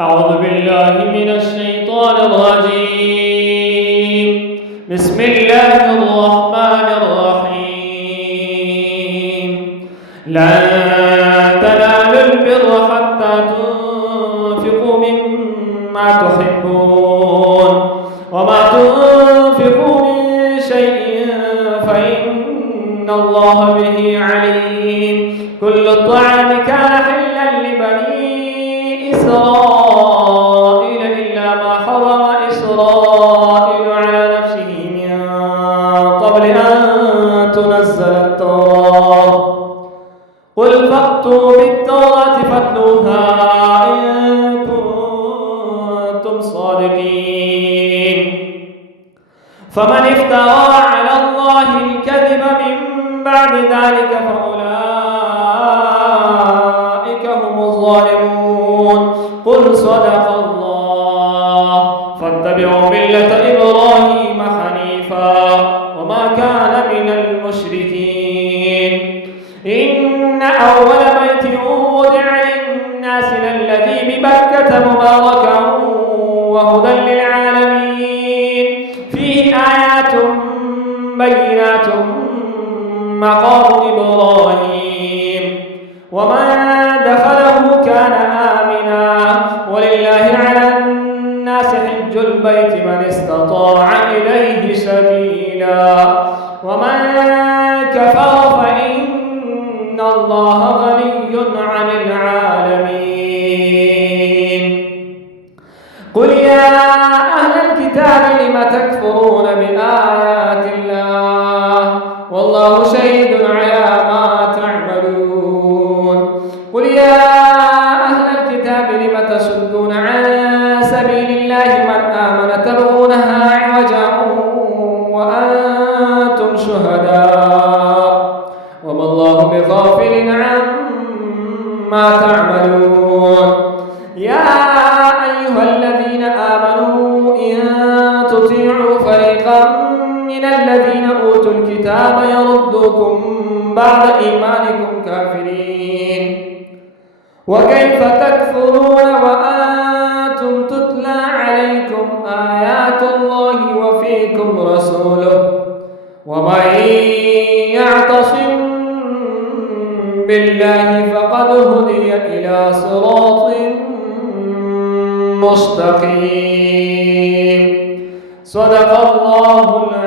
أعوذ بالله من الشيطان الرجيم. بسم الله الرحمن الرحيم. لن تنالوا البر حتى تنفقوا مما تحبون وما تنفقوا من شيء فإن الله به عليم. كل الطعام كان حلا لبني إسرائيل إلا ما حرم إسرائيل على نفسه من قبل أن تنزل التوراة. قل فأتوا بالتوراة فاتلوها إن كنتم صادقين. فمن افترى على الله الكذب من بعد ذلك فأولئك هم الظالمون. قل صدق الله. فاتبعوا ملة إبراهيم حنيفا وما كان من المشركين. إن أول بيت وضع للناس للذي ببكة مباركا وهدى للعالمين. فيه آيات بينات مقام إبراهيم ومن دخله كان آمنا. ولله على الناس حج البيت من استطاع إليه سبيلا ومن كفر فإن الله غني عن العالمين. قل يا أهل الكتاب لم تكفرون بآيات الله والله شهيد على ما تعملون. قل يا أهل الكتاب لم تصدون عن سبيل الله من آمن تبغونها عوجا وأنتم شهداء وما الله بغافل عما تعملون. يا أيها الذين آمنوا إن تطيعوا فريقا من الذين أوتوا الكتاب يردوكم بعد إيمانكم كافرين. وكيف تكفرون وأنتم تتلى عليكم آيات الله وفيكم رسوله ومن يعتصم بالله فقد هدي إلى صراط مستقيم. صدق الله العظيم.